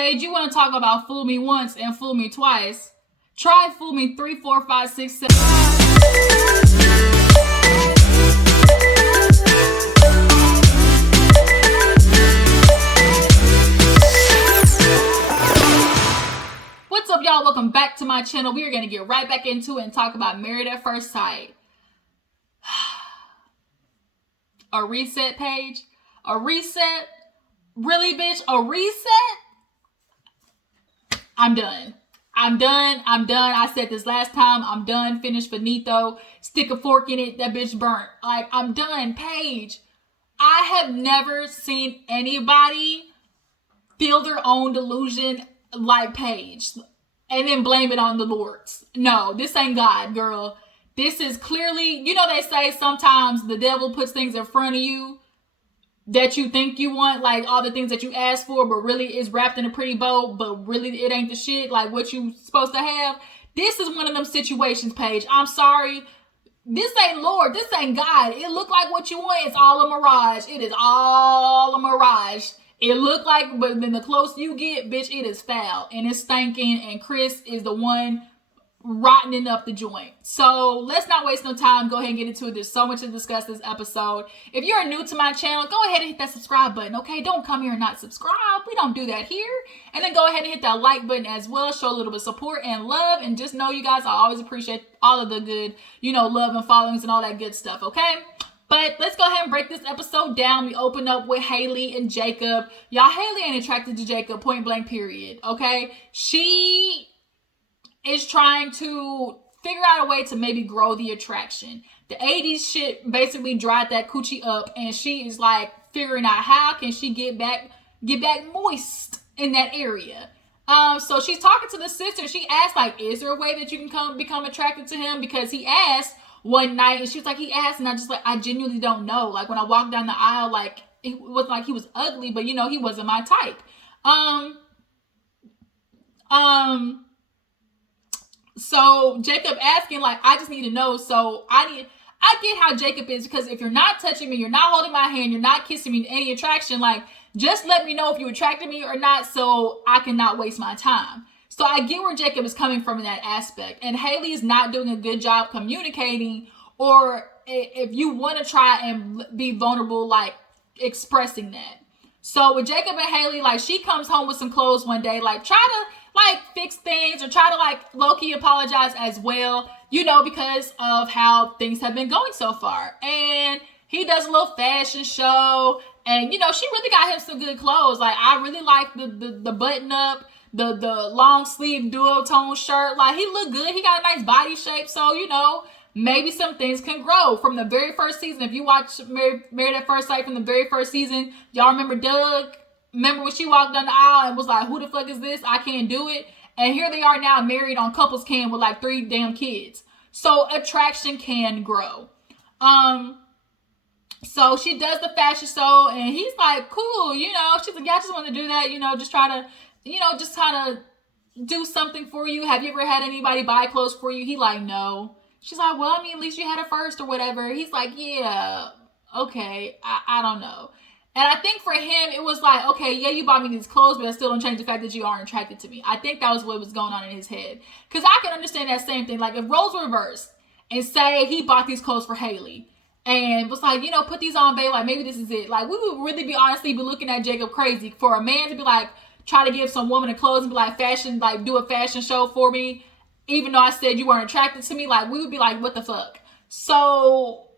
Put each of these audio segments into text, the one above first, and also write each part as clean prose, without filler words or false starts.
Paige, you want to talk about fool me once and fool me twice? Try fool me 3, 4, 5, 6, 7. What's up, y'all? Welcome back to my channel. We are going to get right back into it and talk about Married at First Sight. A reset, Paige? A reset? Really, bitch? A reset? I'm done. I'm done. I said this last time. I'm done. Finished, finito. Stick a fork in it. That bitch burnt. Like, I'm done. Paige, I have never seen anybody feel their own delusion like Paige and then blame it on the Lords. No, this ain't God, girl. This is clearly, you know, they say sometimes the devil puts things in front of you that you think you want, like all the things that you asked for, but really is wrapped in a pretty bow, but really it ain't the shit, like what you supposed to have. This is one of them situations, Paige. I'm sorry. This ain't Lord. This ain't God. It look like what you want. It's all a mirage. It is all a mirage. It look like, but then the closer you get, bitch, it is foul. And it's stinking, and Chris is the one rotting up the joint. So let's not waste no time. Go ahead and get into it. There's so much to discuss this episode. If you're new to my channel, go ahead and hit that subscribe button, okay? Don't come here and not subscribe. We don't do that here. And then go ahead and hit that like button as well. Show a little bit of support and love. And just know, you guys, I always appreciate all of the good, you know, love and followings and all that good stuff, okay? But let's go ahead and break this episode down. We open up with Haley and Jacob. Y'all, Haley ain't attracted to Jacob, point blank, period, okay? She is trying to figure out a way to maybe grow the attraction. The 80s shit basically dried that coochie up, and she is like figuring out how can she get back moist in that area. So she's talking to the sister. She asked, like, is there a way that you can become attracted to him? Because he asked one night, and she was like, he asked, and I just like, I genuinely don't know. Like, when I walked down the aisle, like, it was like he was ugly, but you know, he wasn't my type. So Jacob asking, like, I just need to know. So I get how Jacob is, because if you're not touching me, you're not holding my hand, you're not kissing me, any attraction, like, just let me know if you attracted me or not, so I cannot waste my time. So I get where Jacob is coming from in that aspect. And Haley is not doing a good job communicating, or if you want to try and be vulnerable, like expressing that. So with Jacob and Haley, like, she comes home with some clothes one day, like try to like fix things or try to like low-key apologize as well, you know, because of how things have been going so far. And he does a little fashion show, and you know, she really got him some good clothes. Like, I really like the button up, the long sleeve duotone shirt. Like, he looked good. He got a nice body shape. So, you know, maybe some things can grow from the very first season. If you watch Married at First Sight from the very first season, y'all remember Doug? Remember when she walked down the aisle and was like, who the fuck is this? I can't do it. And here they are now, married on couples cam with like 3 damn kids. So attraction can grow. So she does the fashion show, and he's like, cool, you know. She's like, yeah, I just want to do that, you know, just try to, you know, just kind of do something for you. Have you ever had anybody buy clothes for you? He like, no. She's like, well, I mean, at least you had it first or whatever. He's like, yeah, okay, I don't know. And I think for him, it was like, okay, yeah, you bought me these clothes, but that still don't change the fact that you aren't attracted to me. I think that was what was going on in his head. Because I can understand that same thing. Like, if roles were reversed and say he bought these clothes for Haley and was like, you know, put these on, babe, like, maybe this is it. Like, we would really be honestly be looking at Jacob crazy for a man to be like, try to give some woman a clothes and be like, fashion, like, do a fashion show for me, even though I said you weren't attracted to me. Like, we would be like, what the fuck? So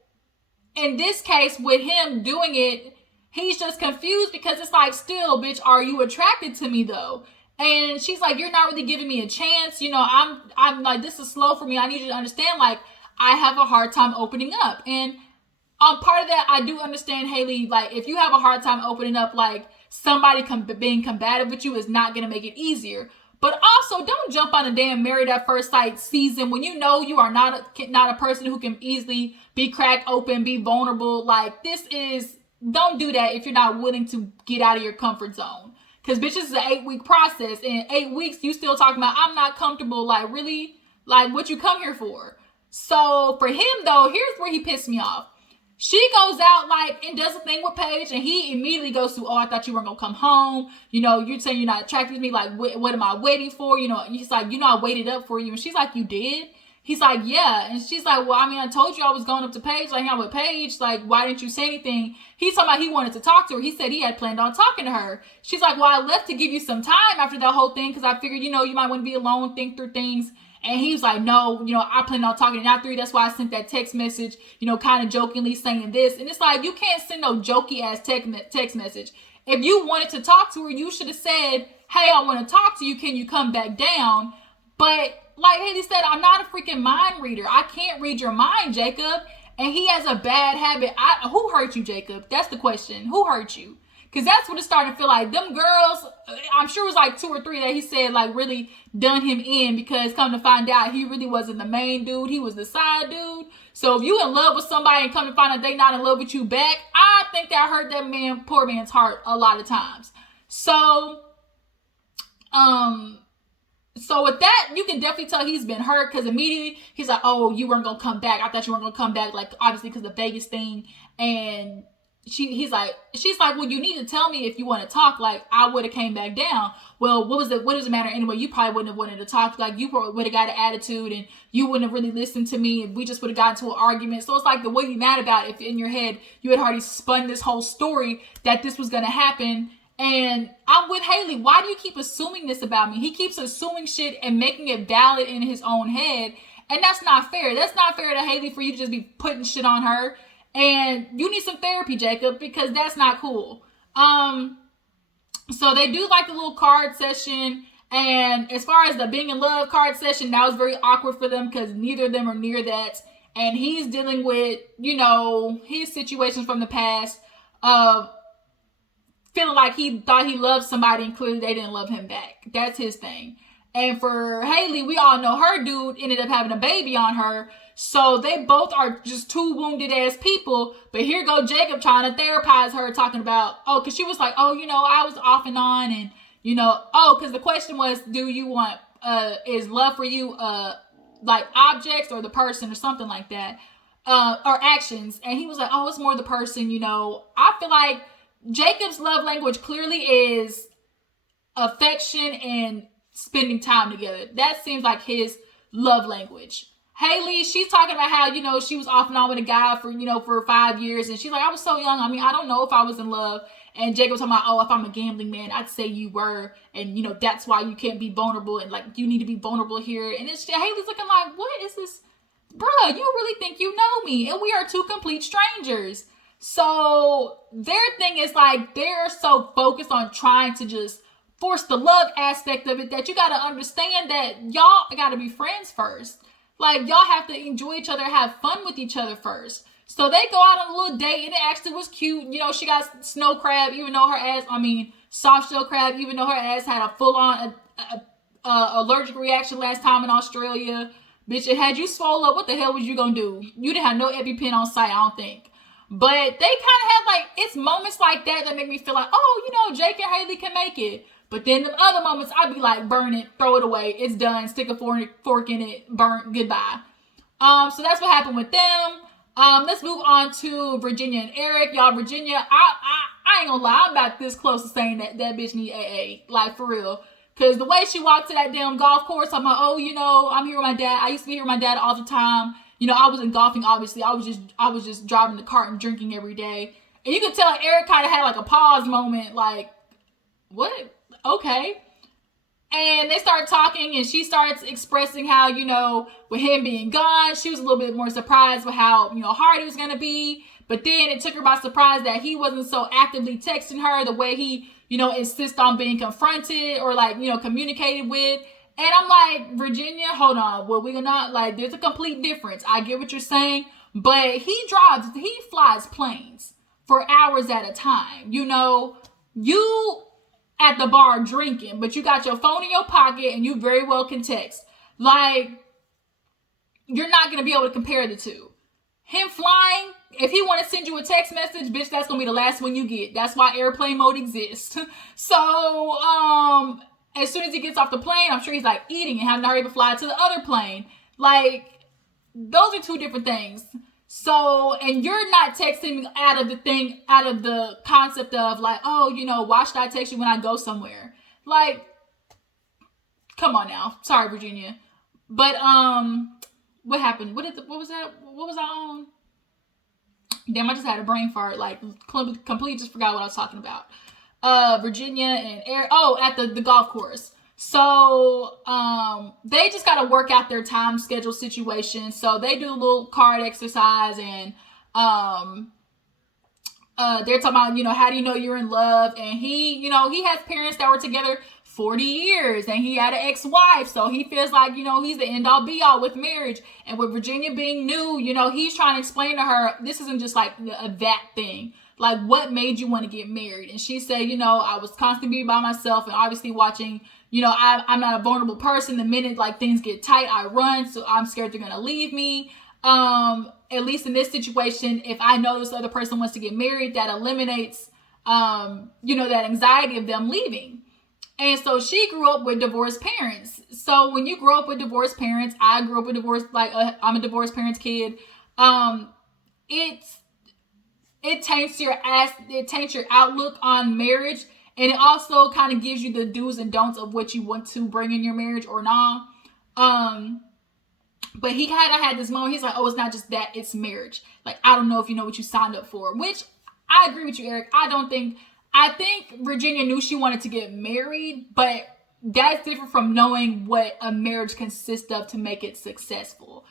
in this case, with him doing it, he's just confused, because it's like, still, bitch, are you attracted to me though? And she's like, you're not really giving me a chance. You know, I'm like, this is slow for me. I need you to understand, like, I have a hard time opening up. And part of that, I do understand, Haley, like, if you have a hard time opening up, like, somebody being combative with you is not going to make it easier. But also, don't jump on a damn Married at First Sight season when you know you are not a person who can easily be cracked open, be vulnerable. Like, don't do that if you're not willing to get out of your comfort zone. Because, bitch, this is an 8-week process. In 8 weeks, you still talking about, I'm not comfortable. Like, really? Like, what you come here for? So, for him, though, here's where he pissed me off. She goes out like and does a thing with Paige, and he immediately goes to, oh, I thought you weren't gonna come home. You're saying you're not attracted to me. Like, what am I waiting for? He's like, I waited up for you, and she's like, you did? He's like, yeah. And she's like, well, I told you I was going up to Paige, like, hang out with Paige. Like, why didn't you say anything? He's talking about he wanted to talk to her. He said he had planned on talking to her. She's like, well, I left to give you some time after that whole thing because I figured, you might want to be alone, think through things. And he was like, no, I planned on talking to after you. That's why I sent that text message, kind of jokingly saying this. And it's like, you can't send no jokey ass text message. If you wanted to talk to her, you should have said, hey, I want to talk to you. Can you come back down? But like Haley said, I'm not a freaking mind reader. I can't read your mind, Jacob. And he has a bad habit. Who hurt you, Jacob? That's the question. Who hurt you? Because that's what it's starting to feel like. Them girls, I'm sure it was like 2 or 3 that he said like really done him in, because come to find out he really wasn't the main dude. He was the side dude. So if you in love with somebody and come to find out they not in love with you back, I think that hurt that poor man's heart a lot of times. So with that, you can definitely tell he's been hurt, because immediately he's like, oh, you weren't going to come back. I thought you weren't going to come back, like obviously because of the Vegas thing. And she's like, well, you need to tell me if you want to talk. Like, I would have came back down. Well, what does it matter anyway? You probably wouldn't have wanted to talk. Like, you would have got an attitude and you wouldn't have really listened to me, and we just would have gotten into an argument. So it's like, the way you're mad about it, if in your head you had already spun this whole story that this was going to happen. And I'm with Haley. Why do you keep assuming this about me? He keeps assuming shit and making it valid in his own head. And that's not fair. That's not fair to Haley for you to just be putting shit on her. And you need some therapy, Jacob, because that's not cool. So they do like the little card session. And as far as the being in love card session, that was very awkward for them because neither of them are near that. And he's dealing with, his situations from the past of feeling like he thought he loved somebody and clearly they didn't love him back. That's his thing. And for Haley, we all know her dude ended up having a baby on her. So they both are just 2 wounded ass people. But here go Jacob trying to therapize her, talking about, because she was like, I was off and on. And, because the question was, do you want, is love for you, like objects or the person or something like that, or actions? And he was like, it's more the person, I feel like Jacob's love language clearly is affection and spending time together. That seems like his love language. Haley, she's talking about how, she was off and on with a guy for 5 years. And she's like, I was so young. I don't know if I was in love. And Jacob was talking about, if I'm a gambling man, I'd say you were. And, that's why you can't be vulnerable. And, like, you need to be vulnerable here. And Haley's looking like, what is this? Bruh, you really think you know me. And we are 2 complete strangers. So their thing is like, they're so focused on trying to just force the love aspect of it that you got to understand that y'all got to be friends first. Like, y'all have to enjoy each other, have fun with each other first. So they go out on a little date, and it actually was cute. She got snow crab, even though her ass, soft shell crab, even though her ass had a full-on allergic reaction last time in Australia. Bitch, it had you swole up. What the hell was you gonna do? You didn't have no EpiPen on site, I don't think. But they kind of had, like, it's moments like that make me feel like, Jake and Haley can make it. But then the other moments, I'd be like, burn it, throw it away. It's done. Stick a fork in it. Burn. Goodbye. So that's what happened with them. Let's move on to Virginia and Eric. Y'all, Virginia, I ain't gonna lie. I'm about this close to saying that bitch need AA. Like, for real. Because the way she walked to that damn golf course, I'm like, I'm here with my dad. I used to be here with my dad all the time. I wasn't golfing, obviously. I was just driving the cart and drinking every day. And you could tell Eric kind of had like a pause moment, like, what? Okay. And they start talking, and she starts expressing how, with him being gone, she was a little bit more surprised with how, hard it was going to be. But then it took her by surprise that he wasn't so actively texting her the way he, insists on being confronted or like, communicated with. And I'm like, Virginia, hold on. Well, we're not like, there's a complete difference. I get what you're saying. But he flies planes for hours at a time. You at the bar drinking, but you got your phone in your pocket and you very well can text. Like, you're not going to be able to compare the two. Him flying, if he want to send you a text message, bitch, that's going to be the last one you get. That's why airplane mode exists. So, as soon as he gets off the plane, I'm sure he's like eating and having to hurry up and fly to the other plane. Like, those are 2 different things. So, and you're not texting me out of the concept of like, oh, why should I text you when I go somewhere? Like, come on now. Sorry, Virginia. But, what happened? What was that? What was I on? Damn, I just had a brain fart. Like, completely just forgot what I was talking about. Virginia and Eric. Oh, at the golf course. So, they just got to work out their time schedule situation. So they do a little card exercise, and, they're talking about, how do you know you're in love? And he has parents that were together 40 years, and he had an ex-wife, so he feels like, he's the end-all be-all with marriage. And with Virginia being new, he's trying to explain to her, this isn't just like that thing. Like, what made you want to get married? And she said, I was constantly by myself, and obviously watching, I'm not a vulnerable person. The minute like things get tight, I run, so I'm scared they're gonna leave me. At least in this situation, if I know this other person wants to get married, that eliminates, that anxiety of them leaving. And so she grew up with divorced parents. So when you grow up with divorced parents, I grew up with divorced, I'm a divorced parents kid. It taints your outlook on marriage. And it also kind of gives you the do's and don'ts of what you want to bring in your marriage or not. But he had this moment. He's like, oh, it's not just that, it's marriage. Like, I don't know if you know what you signed up for. Which, I agree with you, Eric. I think Virginia knew she wanted to get married, but that's different from knowing what a marriage consists of to make it successful.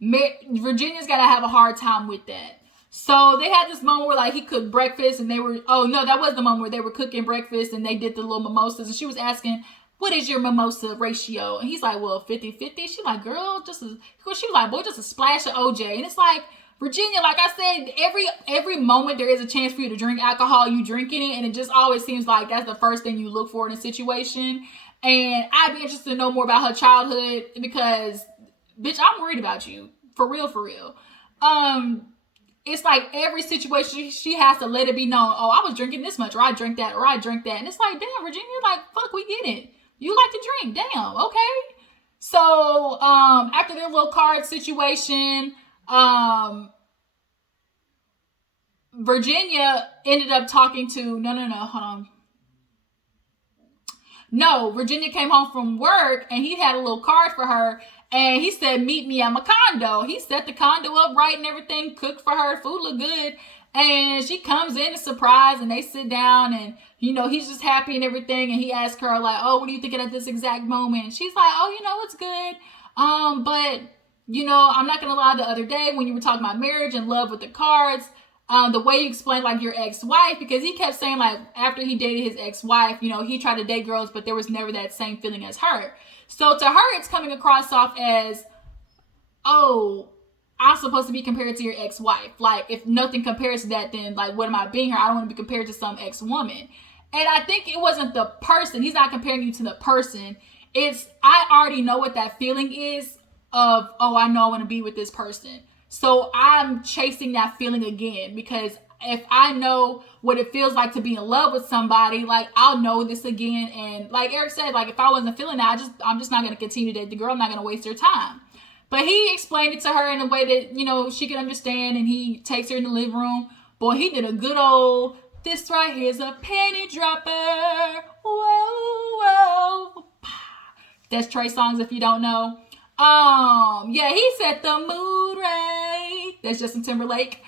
Virginia's got to have a hard time with that. So they had this moment where like he cooked breakfast, and that was the moment where they were cooking breakfast and they did the little mimosas, and she was asking, what is your mimosa ratio? And he's like, well, 50-50. She's like, girl, she was like, boy, just a splash of OJ. And it's like, Virginia, like I said, every moment there is a chance for you to drink alcohol, you drinking it, and it just always seems like that's the first thing you look for in a situation. And I'd be interested to know more about her childhood, because, bitch, I'm worried about you. For real, for real. It's like every situation she has to let it be known, oh, I was drinking this much, or I drank that, or I drank that. And it's like, damn, Virginia, like, fuck, we get it. You like to drink, damn, okay. So, after their little card situation, Virginia ended up talking to, hold on. No, Virginia came home from work, and he had a little card for her, and he said, meet me at my condo. He set the condo up right and everything, cooked for her, food looked good, and she comes in a surprise, and they sit down, and, he's just happy and everything, and he asked her, like, oh, what are you thinking at this exact moment? And she's like, oh, it's good, but, I'm not gonna lie, the other day, when you were talking about marriage and love with the cards, the way you explained like your ex-wife, because he kept saying like after he dated his ex-wife, he tried to date girls, but there was never that same feeling as her. So to her, it's coming across off as, oh, I'm supposed to be compared to your ex-wife. Like, if nothing compares to that, then like, what am I being here? I don't want to be compared to some ex-woman. And I think it wasn't the person. He's not comparing you to the person. It's, I already know what that feeling is of, oh, I know I want to be with this person. So I'm chasing that feeling again, because if I know what it feels like to be in love with somebody, like, I'll know this again. And like Eric said, like, if I wasn't feeling that, I'm just not going to continue to date the girl. I'm not going to waste her time. But he explained it to her in a way that, she could understand. And he takes her in the living room. Boy, he did a good old, this right here's a penny dropper. Whoa, whoa. That's Trey Songz, if you don't know. Yeah, he set the mood right. That's Justin Timberlake.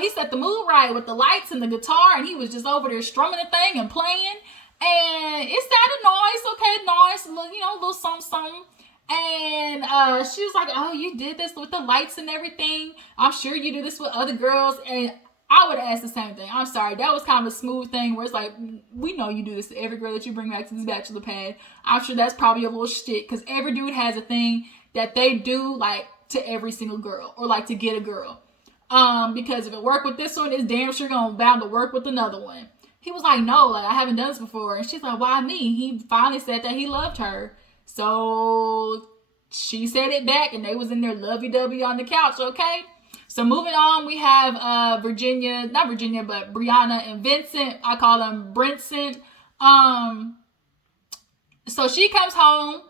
He set the mood right with the lights and the guitar, and he was just over there strumming the thing and playing. And it sounded nice, okay, nice, a little something. And she was like, oh, you did this with the lights and everything. I'm sure you do this with other girls. And I would ask the same thing. I'm sorry, that was kind of a smooth thing where it's like, we know you do this to every girl that you bring back to this bachelor pad. I'm sure that's probably a little shit, because every dude has a thing that they do like to every single girl, or like to get a girl. Because if it worked with this one, it's damn sure bound to work with another one. He was like, no, like, I haven't done this before. And she's like, why me? He finally said that he loved her. So she said it back, and they was in their lovey-dovey on the couch, okay? So moving on, we have not Virginia, but Brianna and Vincent. I call them Brinson. So she comes home,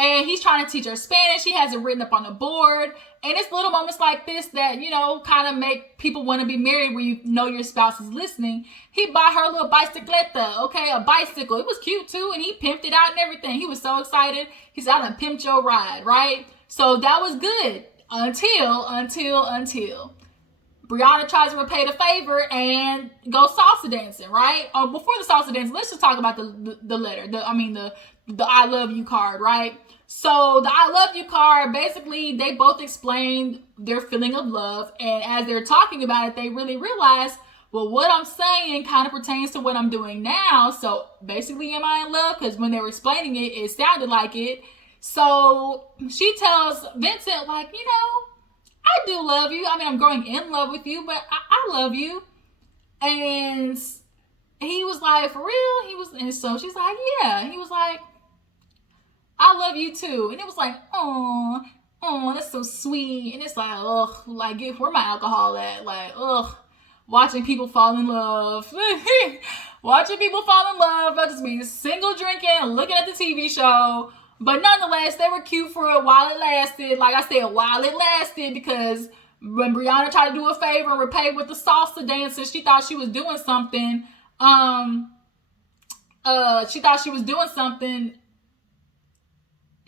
And he's trying to teach her Spanish. He has it written up on the board. And it's little moments like this that, you know, kind of make people want to be married where you know your spouse is listening. He bought her a little bicicleta, okay, a bicycle. It was cute too, and he pimped it out and everything. He was so excited. He said, I done pimped your ride, right? So that was good until Brianna tries to repay the favor and go salsa dancing, right? Oh, before the salsa dancing, let's just talk about the letter. The I love you card, right? So the I love you card, basically, they both explained their feeling of love. And as they're talking about it, they really realize, well, what I'm saying kind of pertains to what I'm doing now. So basically, am I in love? Because when they were explaining it, it sounded like it. So she tells Vincent, like, you know, I do love you. I mean, I'm growing in love with you, but I love you. And he was like, for real? And so she's like, yeah. He was like, I love you too. And it was like, oh, that's so sweet. And it's like, ugh, like, where my alcohol at? Like, ugh, watching people fall in love. Watching people fall in love. I'll just be single drinking, looking at the TV show. But nonetheless, they were cute for a while it lasted. Like I said, while it lasted, because when Brianna tried to do a favor and repay with the salsa dancing, she thought she was doing something.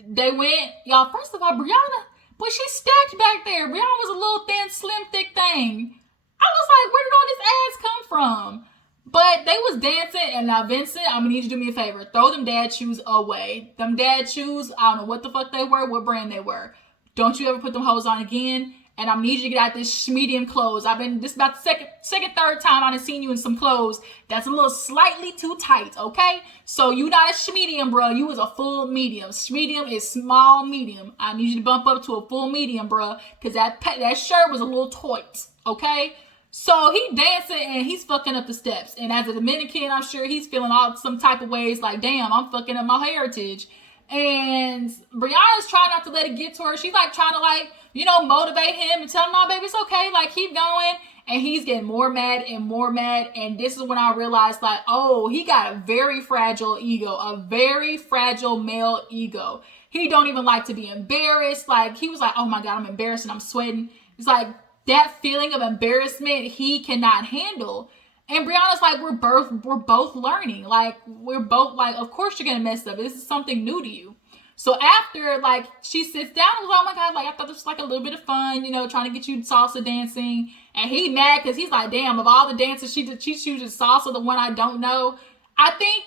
They went, y'all, first of all, Brianna, boy, she's stacked back there. Brianna was a little thin, slim, thick thing. I was like, where did all this ass come from? But they was dancing, and now, Vincent, I'm gonna need you to do me a favor. Throw them dad shoes away. Them dad shoes, I don't know what the fuck they were, what brand they were. Don't you ever put them hoes on again. And I need you to get out this medium clothes. This is about the third time I've seen you in some clothes that's a little slightly too tight, okay? So you not a medium, bro. You was a full medium. Medium is small medium. I need you to bump up to a full medium, bro, because that shirt was a little tight, okay? So he dancing and he's fucking up the steps. And as a Dominican, I'm sure he's feeling all some type of ways like, damn, I'm fucking up my heritage. And Brianna's trying not to let it get to her. She's like trying to, like, you know, motivate him and tell him, no, baby, it's okay. Like, keep going. And he's getting more mad and more mad. And this is when I realized, like, oh, he got a very fragile ego, a very fragile male ego. He don't even like to be embarrassed. Like, he was like, oh my God, I'm embarrassed and I'm sweating. It's like that feeling of embarrassment he cannot handle. And Brianna's like, we're both learning. Like, we're both like, of course you're gonna mess up. This is something new to you. So after, like, she sits down and was, oh my God, like, I thought this was like a little bit of fun, you know, trying to get you salsa dancing. And he mad because he's like, damn, of all the dances she chooses salsa, the one I don't know. I think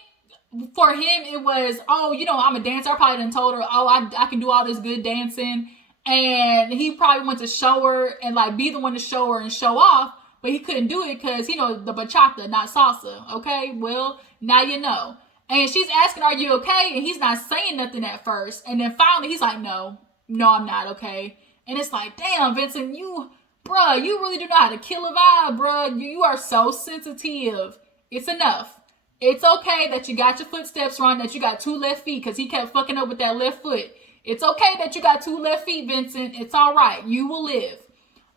for him it was, oh, you know, I'm a dancer. I probably done told her, oh, I can do all this good dancing. And he probably went to show her and, like, be the one to show her and show off. But he couldn't do it because, you know, the bachata, not salsa. Okay, well, now you know. And she's asking, are you okay? And he's not saying nothing at first. And then finally, he's like, no, I'm not okay. And it's like, damn, Vincent, you really do know how to kill a vibe, bruh. You are so sensitive. It's enough. It's okay that you got your footsteps wrong, that you got 2 left feet, because he kept fucking up with that left foot. It's okay that you got 2 left feet, Vincent. It's all right. You will live.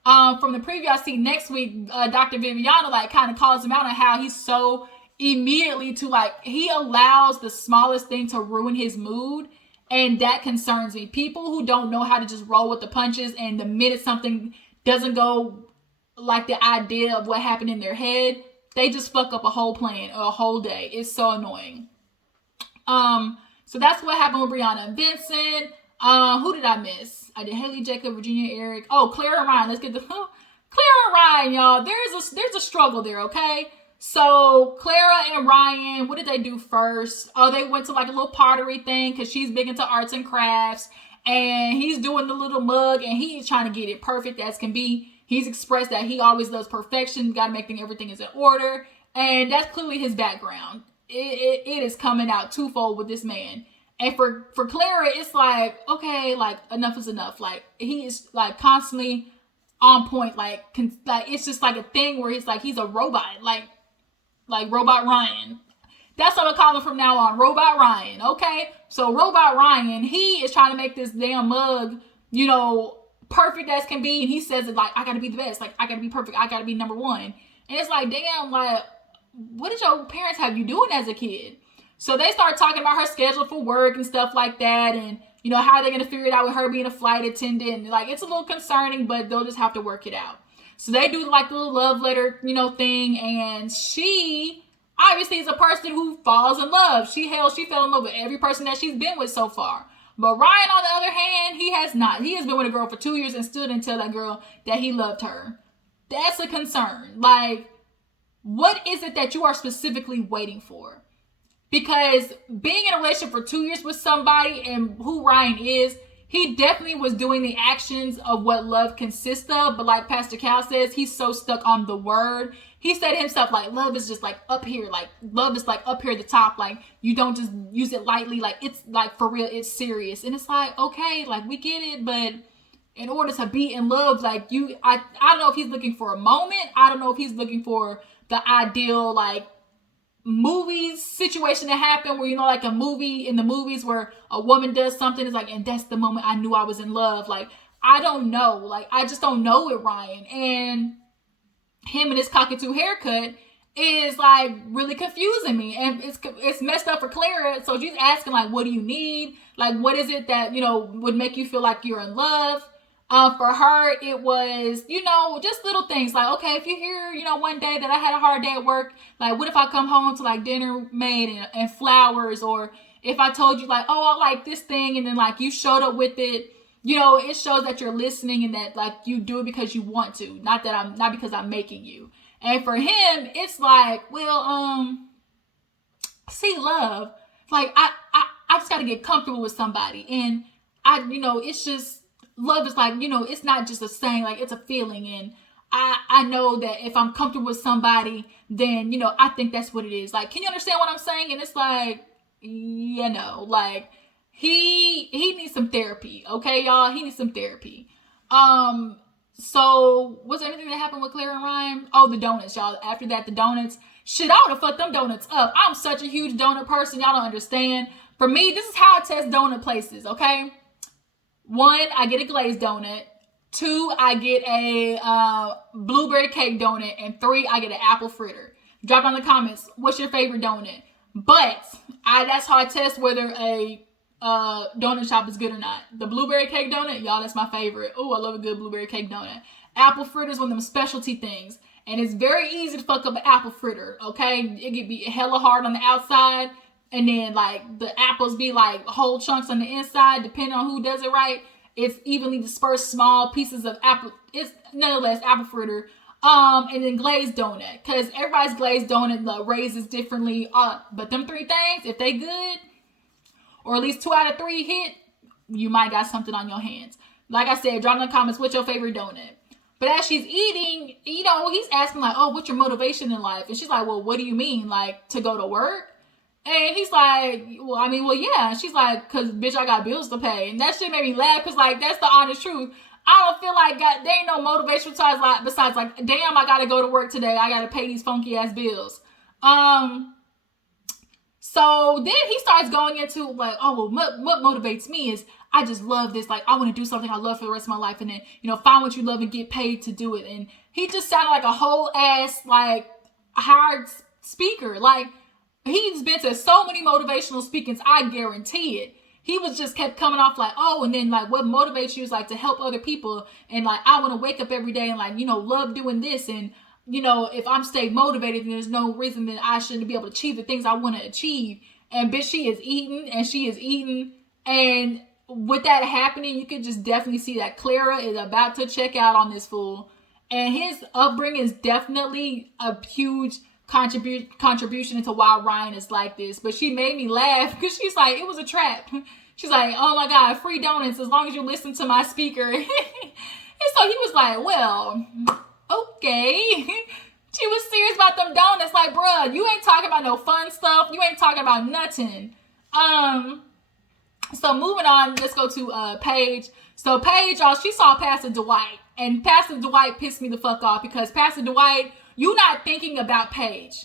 From the preview I see next week, Dr. Viviana, like, kind of calls him out on how he's so immediately to, like, he allows the smallest thing to ruin his mood, and that concerns me. People who don't know how to just roll with the punches, and the minute something doesn't go like the idea of what happened in their head, they just fuck up a whole plan or a whole day. It's so annoying. So that's what happened with Brianna and Vincent. Who did I miss? I did Haley, Jacob, Virginia, Eric. Oh, Clara and Ryan. Let's get the Clara and Ryan, y'all. There's a struggle there, okay? So Clara and Ryan, what did they do first? Oh, they went to like a little pottery thing because she's big into arts and crafts. And he's doing the little mug and he's trying to get it perfect as can be. He's expressed that he always does perfection. Got to make everything is in order. And that's clearly his background. It is coming out twofold with this man. And for Clara, it's like, okay, like, enough is enough. Like, he is, like, constantly on point. Like it's just like a thing where it's like he's a robot. Like Robot Ryan. That's what I'm calling him from now on. Robot Ryan, okay? So Robot Ryan, he is trying to make this damn mug, you know, perfect as can be. And he says it like, I got to be the best. Like, I got to be perfect. I got to be number one. And it's like, damn, like, what did your parents have you doing as a kid? So they start talking about her schedule for work and stuff like that. And, You know, how are they going to figure it out with her being a flight attendant? Like, it's a little concerning, but they'll just have to work it out. So they do like the little love letter, you know, thing. And she obviously is a person who falls in love. She fell in love with every person that she's been with so far. But Ryan, on the other hand, he has not. He has been with a girl for 2 years and still didn't tell that girl that he loved her. That's a concern. Like, what is it that you are specifically waiting for? Because being in a relationship for 2 years with somebody, and who Ryan is, he definitely was doing the actions of what love consists of. But like Pastor Cal says, he's so stuck on the word. He said to himself, like, love is just like up here. Like, love is like up here at the top. Like, you don't just use it lightly. Like, it's like for real, it's serious. And it's like, okay, like, we get it. But in order to be in love, like, I don't know if he's looking for a moment. I don't know if he's looking for the ideal, like, movies situation to happen where, you know, like a movie in the movies where a woman does something, it's like, and that's the moment I knew I was in love. Like, I don't know. Like, I just don't know with Ryan. And him and his cockatoo haircut is like really confusing me. And it's messed up for Clara. So she's asking, like, what do you need? Like, what is it that, you know, would make you feel like you're in love? For her, it was, you know, just little things like, okay, if you hear, you know, one day that I had a hard day at work, like, what if I come home to like dinner made and flowers? Or if I told you like, oh, I like this thing, and then like you showed up with it, you know, it shows that you're listening and that like you do it because you want to, not because I'm making you. And for him, it's like, well, see, love, like I just got to get comfortable with somebody, and you know, it's just, love is like, you know, it's not just a saying, like, it's a feeling. And I know that if I'm comfortable with somebody, then, you know, I think that's what it is. Like, can you understand what I'm saying? And it's like, you know, like, he needs some therapy. Okay, y'all, he needs some therapy. So was there anything that happened with Claire and Ryan? Oh, the donuts, y'all. After that, the donuts. Shit, I would have fucked them donuts up. I'm such a huge donut person. Y'all don't understand. For me, this is how I test donut places, okay? 1, I get a glazed donut. 2, I get a blueberry cake donut. And 3, I get an apple fritter. Drop down in the comments, what's your favorite donut? But that's how I test whether a donut shop is good or not. The blueberry cake donut, y'all, that's my favorite. Oh, I love a good blueberry cake donut. Apple fritter is one of them specialty things. And it's very easy to fuck up an apple fritter, okay? It can be hella hard on the outside. And then, like, the apples be, like, whole chunks on the inside, depending on who does it right. It's evenly dispersed small pieces of apple. It's nonetheless apple fritter. And then glazed donut. Because everybody's glazed donut raises differently. But them 3 things, if they good, or at least 2 out of 3 hit, you might got something on your hands. Like I said, drop in the comments, what's your favorite donut? But as she's eating, you know, he's asking, like, oh, what's your motivation in life? And she's like, well, what do you mean? Like, to go to work? And he's like, well, yeah. And she's like, because, bitch, I got bills to pay. And that shit made me laugh because, like, that's the honest truth. I don't feel like there ain't no motivation besides, like, damn, I got to go to work today. I got to pay these funky-ass bills. So then he starts going into, like, oh, well, what motivates me is I just love this. Like, I want to do something I love for the rest of my life and then, you know, find what you love and get paid to do it. And he just sounded like a whole ass, like, hired speaker. Like, he's been to so many motivational speakings, I guarantee it. He was just kept coming off like, oh, and then like what motivates you is like to help other people. And like, I want to wake up every day and like, you know, love doing this. And, you know, if I'm stay motivated, then there's no reason that I shouldn't be able to achieve the things I want to achieve. And bitch, she is eating. And with that happening, you could just definitely see that Clara is about to check out on this fool. And his upbringing is definitely a huge contribution into why Ryan is like this. But she made me laugh because she's like, it was a trap. She's like, oh my God, free donuts as long as you listen to my speaker. And so he was like, well, okay. She was serious about them donuts. Like, bruh, you ain't talking about no fun stuff. You ain't talking about nothing. So moving on, let's go to Paige. So Paige, y'all, she saw Pastor Dwight. And Pastor Dwight pissed me the fuck off because Pastor Dwight, you not thinking about Paige.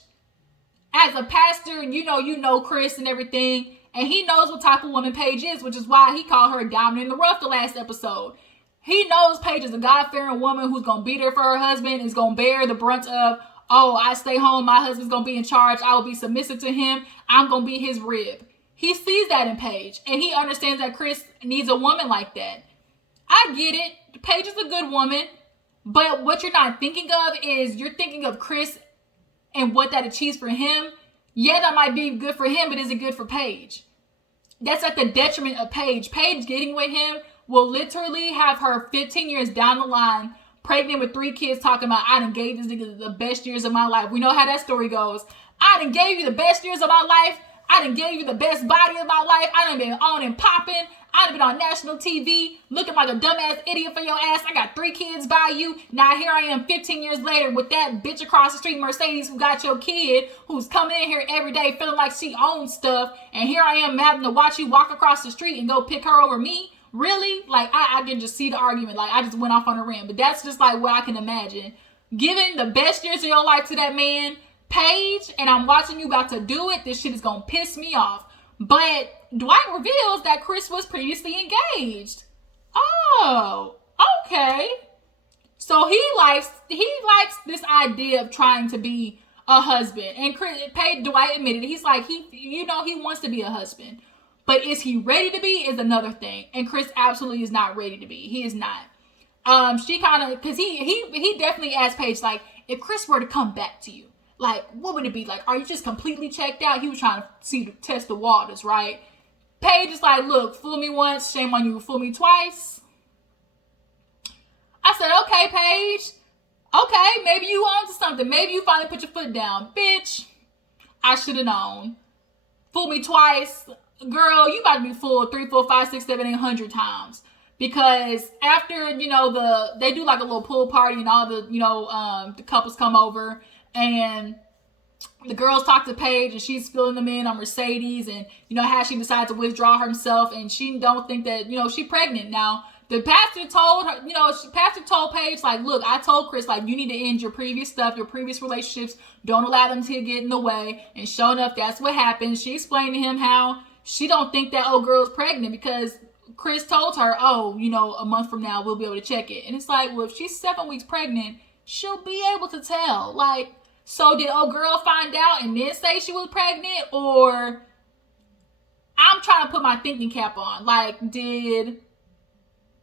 As a pastor, you know Chris and everything, and he knows what type of woman Paige is, which is why he called her a diamond in the rough the last episode. He knows Paige is a God-fearing woman who's going to be there for her husband, is going to bear the brunt of, oh, I stay home, my husband's going to be in charge, I will be submissive to him, I'm going to be his rib. He sees that in Paige, and he understands that Chris needs a woman like that. I get it. Paige is a good woman, but what you're not thinking of is you're thinking of Chris and what that achieves for him. Yeah, that might be good for him, but is it good for Paige? That's at the detriment of Paige. Paige getting with him will literally have her 15 years down the line, pregnant with 3 kids, talking about, I done gave this nigga the best years of my life. We know how that story goes. I done gave you the best years of my life. I done gave you the best body of my life. I done been on and popping. I done been on national TV looking like a dumbass idiot for your ass. I got 3 kids by you. Now here I am 15 years later with that bitch across the street, Mercedes, who got your kid, who's coming in here every day feeling like she owns stuff. And here I am having to watch you walk across the street and go pick her over me. Really? Like, I can just see the argument. Like, I just went off on a rant. But that's just like what I can imagine. Giving the best years of your life to that man, Paige, and I'm watching you about to do it. This shit is going to piss me off. But Dwight reveals that Chris was previously engaged. Oh, okay. So he likes this idea of trying to be a husband. And Dwight admitted, he's like, he wants to be a husband. But is he ready to be is another thing. And Chris absolutely is not ready to be. He is not. She kind of, because he definitely asked Paige, like, if Chris were to come back to you, like, what would it be? Like, are you just completely checked out? He was trying to test the waters, right? Paige is like, look, fool me once, shame on you, fool me twice. I said, okay, Paige. Okay, maybe you on to something. Maybe you finally put your foot down. Bitch, I should have known. Fool me twice. Girl, you about to be fooled 3, 4, 5, 6, 7, 800 times. Because after, they do like a little pool party and all the, the couples come over. And the girls talk to Paige and she's filling them in on Mercedes and, how she decides to withdraw herself and she don't think that, she's pregnant. Now, the pastor told her, pastor told Paige, like, look, I told Chris, like, you need to end your previous stuff, your previous relationships. Don't allow them to get in the way. And sure enough, that's what happened. She explained to him how she don't think that old girl's pregnant because Chris told her, oh, a month from now, we'll be able to check it. And it's like, well, if she's 7 weeks pregnant, she'll be able to tell. Like, so did old girl find out and then say she was pregnant? Or I'm trying to put my thinking cap on. Like, did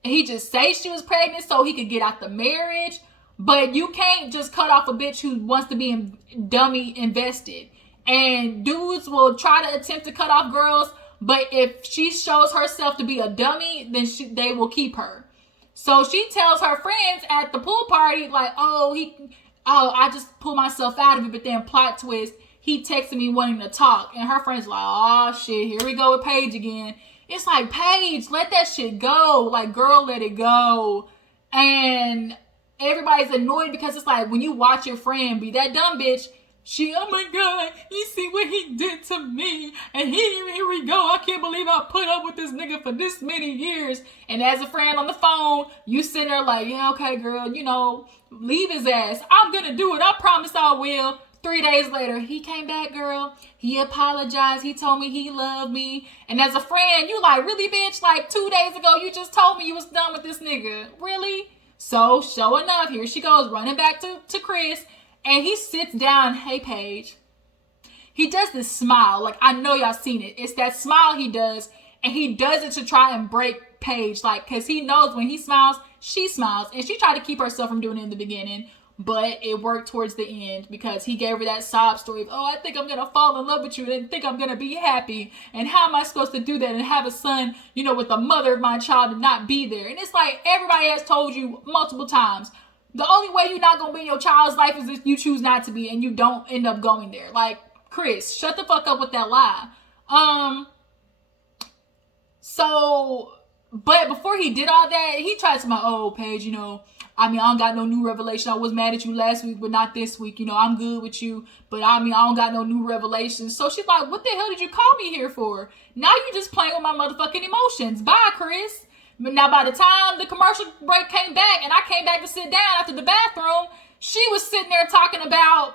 he just say she was pregnant so he could get out the marriage? But you can't just cut off a bitch who wants to be dummy invested. And dudes will try to attempt to cut off girls. But if she shows herself to be a dummy, then they will keep her. So she tells her friends at the pool party, like, I just pulled myself out of it, but then plot twist, he texted me wanting to talk. And her friend's like, oh shit, here we go with Paige again. It's like, Paige, let that shit go. Like, girl, let it go. And everybody's annoyed because it's like, when you watch your friend be that dumb bitch, oh my God, you see what he did to me. And here we go. I can't believe I put up with this nigga for this many years. And as a friend on the phone, you sitting there like, yeah, okay, girl, leave his ass. I'm going to do it. I promise I will. 3 days later, he came back, girl. He apologized. He told me he loved me. And as a friend, you like, really, bitch? Like 2 days ago, you just told me you was done with this nigga. Really? So, sure enough, here she goes running back to Chris. And he sits down. Hey, Paige. He does this smile. Like, I know y'all seen it. It's that smile he does. And he does it to try and break Paige. Like, because he knows when he smiles, she smiles. And she tried to keep herself from doing it in the beginning. But it worked towards the end because he gave her that sob story of, I think I'm going to fall in love with you and think I'm going to be happy. And how am I supposed to do that and have a son, with the mother of my child and not be there? And it's like everybody has told you multiple times. The only way you're not going to be in your child's life is if you choose not to be and you don't end up going there. Like, Chris, shut the fuck up with that lie. But before he did all that, he tried to say, Paige, I don't got no new revelation. I was mad at you last week, but not this week. I'm good with you, but I don't got no new revelations. So she's like, what the hell did you call me here for? Now you just playing with my motherfucking emotions. Bye, Chris. But now by the time the commercial break came back and I came back to sit down after the bathroom, she was sitting there talking about,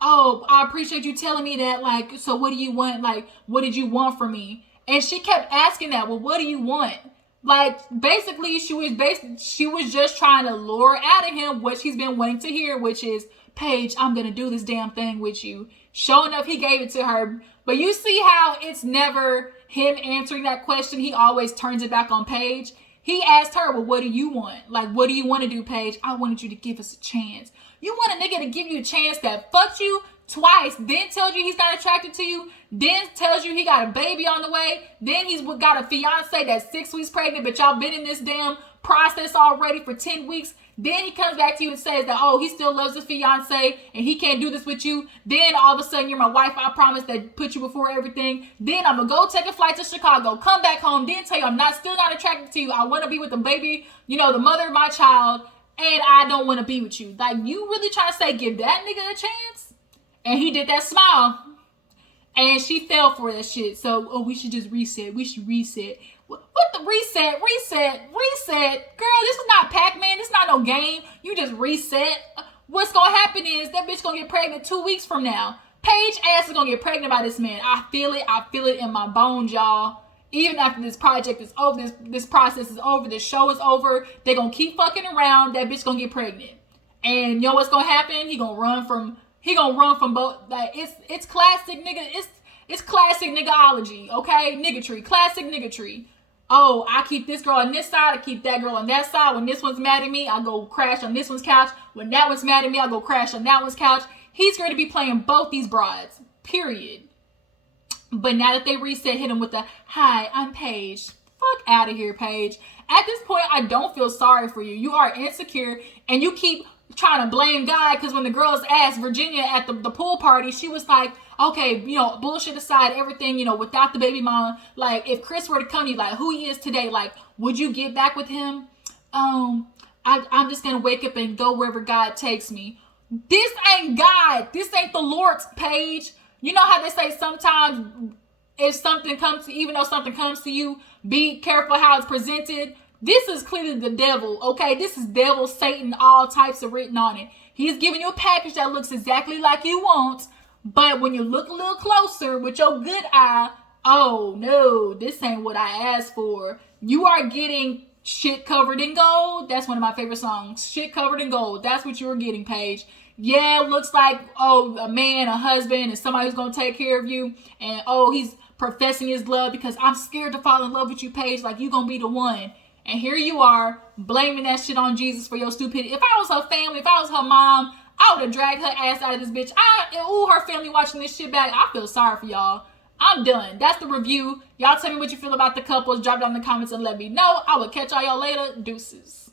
I appreciate you telling me that. Like, so what do you want? Like, what did you want from me? And she kept asking that. Well, what do you want? Like, basically, she was just trying to lure out of him what she's been wanting to hear, which is, Paige, I'm going to do this damn thing with you. Sure enough, he gave it to her. But you see how it's never him answering that question. He always turns it back on Paige. He asked her, well, what do you want? Like, what do you want to do, Paige? I wanted you to give us a chance. You want a nigga to give you a chance that fucked you twice, then tells you he's not attracted to you, then tells you he got a baby on the way, then he's got a fiance that's 6 weeks pregnant, but y'all been in this damn process already for 10 weeks. Then he comes back to you and says that, oh, he still loves his fiance and he can't do this with you. Then all of a sudden, you're my wife, I promise, that put you before everything. Then I'm gonna go take a flight to Chicago, come back home, then tell you I'm still not attracted to you. I want to be with the baby, the mother of my child, and I don't want to be with you. Like, you really trying to say give that nigga a chance? And he did that smile. And she fell for that shit. So, oh, we should just reset. We should reset. What the reset? Girl, this is not Pac-Man. This is not no game. You just reset. What's going to happen is that bitch going to get pregnant 2 weeks from now. Paige ass is going to get pregnant by this man. I feel it. I feel it in my bones, y'all. Even after this project is over, this process is over, this show is over, they're going to keep fucking around. That bitch going to get pregnant. And you know what's going to happen? He going to run from both. Like, it's classic nigga. It's classic niggaology, okay? Niggatry. Classic niggatry. Oh, I keep this girl on this side, I keep that girl on that side. When this one's mad at me, I go crash on this one's couch. When that one's mad at me, I go crash on that one's couch. He's going to be playing both these brides, period. But now that they reset, hit him with the, hi, I'm Paige. Fuck out of here, Paige. At this point, I don't feel sorry for you. You are insecure, and you keep trying to blame God, because when the girls asked Virginia at the pool party, she was like, okay, bullshit aside, everything, without the baby mama, like, if Chris were to come to you, like, who he is today, like, would you get back with him? I'm just gonna wake up and go wherever God takes me. This ain't God. This ain't the Lord's Paige. You know how they say sometimes if something comes to, even though something comes to you, be careful how it's presented. This is clearly the devil, okay? This is devil, Satan, all types of written on it. He's giving you a package that looks exactly like you want, but when you look a little closer with your good eye, oh no, this ain't what I asked for. You are getting shit covered in gold. That's one of my favorite songs. Shit covered in gold. That's what you were getting, Paige. Yeah, it looks like, oh, a man, a husband, and somebody who's going to take care of you. And, oh, he's professing his love because I'm scared to fall in love with you, Paige. Like, you going to be the one. And here you are blaming that shit on Jesus for your stupidity. If I was her family, if I was her mom, I would have dragged her ass out of this bitch. Her family watching this shit back. I feel sorry for y'all. I'm done. That's the review. Y'all tell me what you feel about the couples. Drop down in the comments and let me know. I will catch y'all later. Deuces.